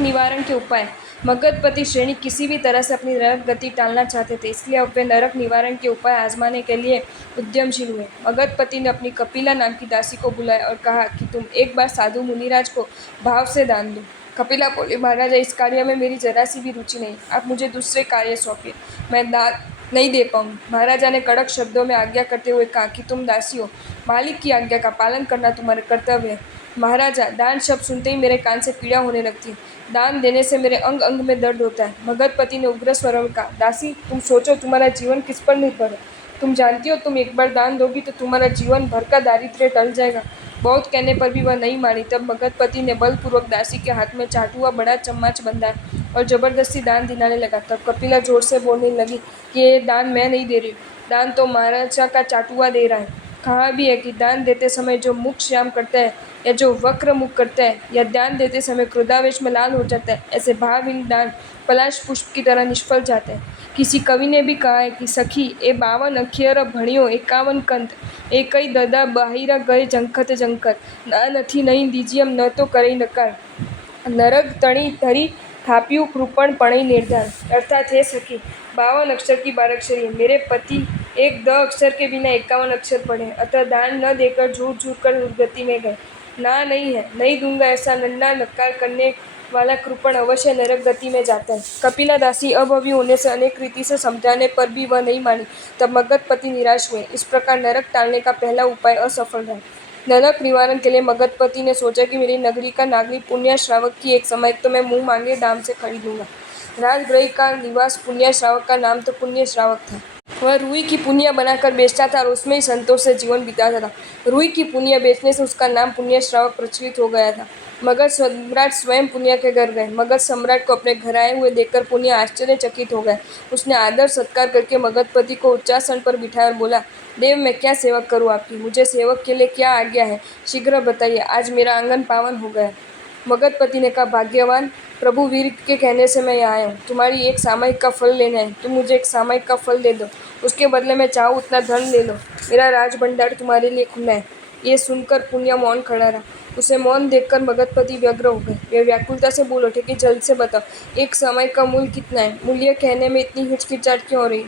नरक निवारण के उपाय। मगधपति श्रेणी किसी भी तरह से अपनी नरक गति टालना चाहते थे, इसलिए अब वे नरक निवारण के उपाय आजमाने के लिए उद्यमशील हुए। मगधपति ने अपनी कपिला नाम की दासी को बुलाया और कहा कि तुम एक बार साधु मुनिराज को भाव से दान दो। कपिला बोली, महाराजा, इस कार्य में मेरी जरा सी भी रुचि नहीं, आप मुझे दूसरे कार्य सौंपिए, मैं दान नहीं दे पाऊंगी। महाराजा ने कड़क शब्दों में आज्ञा करते हुए कहा कि तुम दासी हो, मालिक की आज्ञा का पालन करना तुम्हारा कर्तव्य है। महाराजा, दान शब्द सुनते ही मेरे कान से पीड़ा होने लगती है, दान देने से मेरे अंग अंग में दर्द होता है। मगधपति ने उग्र स्वर में कहा, दासी, तुम सोचो तुम्हारा जीवन किस पर निर्भर है। तुम जानती हो तुम एक बार दान दोगी तो तुम्हारा जीवन भर का दारिद्र्य टल जाएगा। बहुत कहने पर भी वह नहीं मानी। तब मगधपति ने बलपूर्वक दासी के हाथ में चाटू हुआ बड़ा चम्मच बंधा और जबरदस्ती दान दिलाने लगा। तब कपिला जोर से बोलने लगी कि ये दान मैं नहीं दे रही हूँ, दान तो महाराजा का चाटुआ दे रहा है। कहा भी है कि दान देते समय जो मुख श्याम करता है या जो वक्र मुख करता है या दान देते समय क्रोधावेश में लाल हो जाता है, ऐसे भावहीन दान पलाश पुष्प की तरह निष्फल जाते हैं। किसी कवि ने भी कहा है कि सखी ए 52 अक्षर भणियो 51 कंत एकई ददा बाहिरा गए जंखत जंखत ना नथी नहीं दीजियम न तो करई नकार नरक तणी धरी थाप्यू कृपण पणई निर्धार। अर्थात हे सखी, 52 अक्षर की 12 अक्षरी है। मेरे पति एक द अक्षर के बिना 51 अक्षर पढ़े, अतः दान न देकर झूठ झूठ कर दुर्गति में गए। ना नहीं है, नहीं दूंगा ऐसा नन्ना नकार करने वाला कृपण अवश्य नरक गति में जाता है। कपिला दासी अभावी होने से अनेक रीति से समझाने पर भी वह नहीं मानी। तब मगधपति निराश हुए। इस प्रकार नरक टालने का पहला उपाय असफल रहा। नरक निवारण के लिए मगधपति ने सोचा कि मेरी नगरी का नागरिक पुण्य श्रावक की एक समय तो मैं मुंह मांगे दाम से खरीदूंगा। राजगृह का निवास पुण्य श्रावक का नाम तो पुण्य श्रावक था। वह रुई की पुनिया बनाकर बेचता था और उसमें ही संतोष से जीवन बिताता था। रुई की पुनिया बेचने से उसका नाम पुण्य श्रावक प्रचलित हो गया था। मगध सम्राट स्वयं पुनिया के घर गए। मगध सम्राट को अपने घर आए हुए देखकर पुनिया आश्चर्यचकित हो गया। उसने आदर सत्कार करके मगधपति को उच्चासन पर बिठाया और बोला, देव, मैं क्या सेवक करूँ आपकी? मुझे सेवक के लिए क्या आज्ञा है? शीघ्र बताइए, आज मेरा आंगन पावन हो गया। मगधपति ने कहा, भाग्यवान प्रभु वीर के कहने से मैं यहाँ आया हूँ। तुम्हारी एक सामयिक का फल लेना है। तुम मुझे एक सामयिक का फल दे दो, उसके बदले में चाहो उतना धन ले लो। मेरा राजभंडार तुम्हारे लिए खुला है। ये सुनकर पुनिया मौन खड़ा रहा। उसे मौन देखकर मगधपति व्यग्र हो गए। वे व्याकुलता से बोल उठे कि जल्द से बताओ, एक समय का मूल्य कितना है? मूल्य कहने में इतनी हिचकिचाहट क्यों हो रही?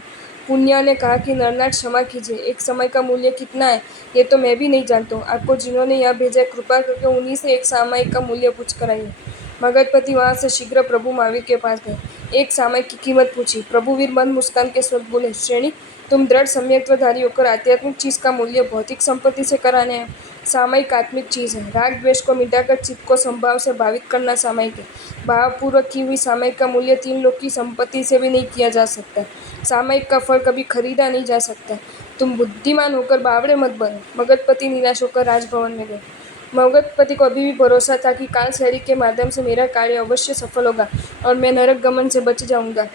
पुनिया ने कहा कि नरनाथ, क्षमा कीजिए, एक समय का मूल्य कितना है ये तो मैं भी नहीं जानता हूँ। आपको जिन्होंने यहाँ भेजा है, कृपा करके उन्हीं से एक सामयिक का मूल्य पूछ कर आइए। मगधपति वहाँ से शीघ्र प्रभु महावीर के पास गए। एक सामयिक की कीमत पूछी। प्रभु वीर मंद मुस्कान के साथ बोले, श्रेणी, तुम दृढ़ सम्यक्त्वधारी होकर आध्यात्मिक चीज का मूल्य भौतिक संपत्ति से कराने हैं। सामयिक आत्मिक चीज है। राग द्वेष को मिटाकर चित्त को संभाव से भावित करना सामयिक है। भावपूर्वक की हुई सामयिक का मूल्य 3 लोक की संपत्ति से भी नहीं किया जा सकता। सामयिक का फल कभी खरीदा नहीं जा सकता। तुम बुद्धिमान होकर बावड़े मत बनो। मगधपति निराश होकर राजभवन में गए। मगधपति को अभी भी भरोसा था कि कालसैरी के माध्यम से मेरा कार्य अवश्य सफल होगा और मैं नरक गमन से बच जाऊंगा।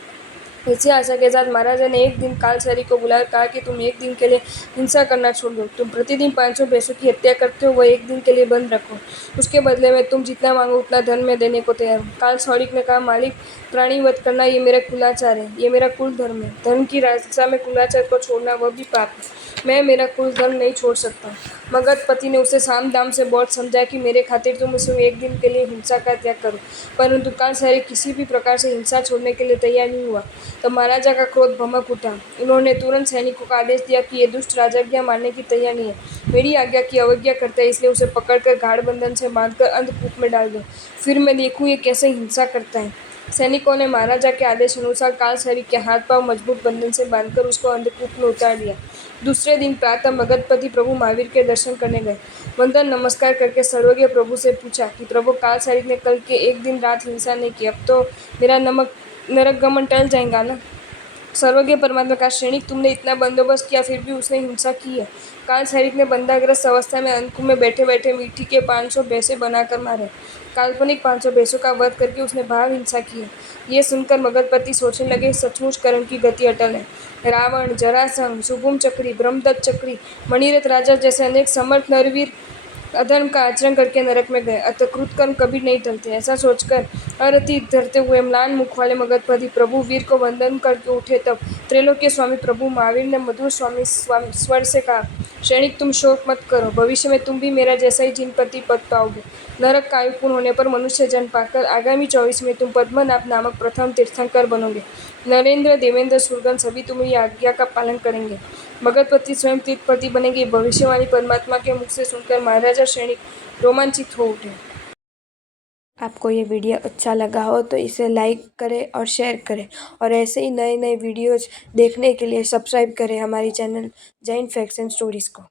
इसी आशा के साथ महाराजा ने एक दिन कालसैरी को बुलाकर कहा कि तुम एक दिन के लिए हिंसा करना छोड़ दो। तुम प्रतिदिन 500 भैंसों की हत्या करते हो, वह एक दिन के लिए बंद रखो। उसके बदले में तुम जितना मांगो उतना धन मैं देने को तैयार हूँ। कालसौरिक ने कहा, मालिक, प्राणी वध करना ये मेरा कुलाचार है, ये मेरा कुल धर्म है। धन की लालसा में कुलाचार को छोड़ना वह भी पाप है। मैं मेरा कुल धर्म नहीं छोड़ सकता। मगधपति ने उसे साम दाम से बहुत समझाया कि मेरे खातिर तुम उसे एक दिन के लिए हिंसा का त्याग करो, परंतु कालसैरी किसी भी प्रकार से हिंसा छोड़ने के लिए तैयार नहीं हुआ। तो महाराजा का क्रोध भमक उठा। उन्होंने तुरंत सैनिकों को आदेश दिया कि ये दुष्ट राजज्ञा मानने की तैयार नहीं है, मेरी आज्ञा की अवज्ञा करता है, इसलिए उसे पकड़कर गाढ़ बंधन से बांधकर अंधकूप में डाल दो। फिर मैं देखूँ ये कैसे हिंसा करता है। सैनिकों ने महाराजा के आदेश अनुसार कालसैरी के हाथ पांव मजबूत बंधन से बांधकर उसको अंधकूप में उतार दिया। दूसरे दिन प्रातः मगधपति प्रभु महावीर के दर्शन करने गए। वंदन नमस्कार करके सर्वज्ञ प्रभु से पूछा कि प्रभु, कालसैरी ने कल के एक दिन रात हिंसा नहीं की, अब तो मेरा नरक गमन टल जाएगा ना? सर्वज्ञ परमात्मा का, श्रेणी, तुमने इतना बंदोबस्त किया फिर भी उसने हिंसा की है। कालसैरी ने बंदाग्रस्त अवस्था में अंधकूप में बैठे बैठे मिट्टी के 500 भैंसे बनाकर मारे। काल्पनिक 500 भैंसों का वध करके उसने भाव हिंसा की है। ये सुनकर मगधपति सोचने लगे, सचमुच कर्म की गति अटल है। रावण, जरासंध, शुभुम चक्री, ब्रह्मदत्त चक्री, मणिरथ राजा जैसे अनेक समर्थ नरवीर अधर्म का आचरण करके नरक में गए, अतः कृतकर्म कभी नहीं टलते। ऐसा सोचकर आरती धरते हुए म्लान मुख वाले मगधपति प्रभु वीर को वंदन करके उठे। तब त्रैलोक्य स्वामी प्रभु महावीर ने मधुर स्वर से कहा, सैनिक तुम शोक मत करो, भविष्य में तुम भी मेरा जैसा ही जिनपति पद पाओगे। नरक का आयु पूर्ण होने पर मनुष्य जन्म पाकर आगामी 24 में तुम पद्मनाभ नामक प्रथम तीर्थंकर बनोगे। नरेंद्र, देवेंद्र, सुरगण सभी तुम्हारी आज्ञा का पालन करेंगे। मगधपति स्वयं तीर्थपति बनेंगे। भविष्यवाणी परमात्मा के मुख से सुनकर महाराजा सैनिक रोमांचित हो उठे। आपको ये वीडियो अच्छा लगा हो तो इसे लाइक करें और शेयर करें, और ऐसे ही नए नए वीडियोज़ देखने के लिए सब्सक्राइब करें हमारी channel Jain facts and stories को।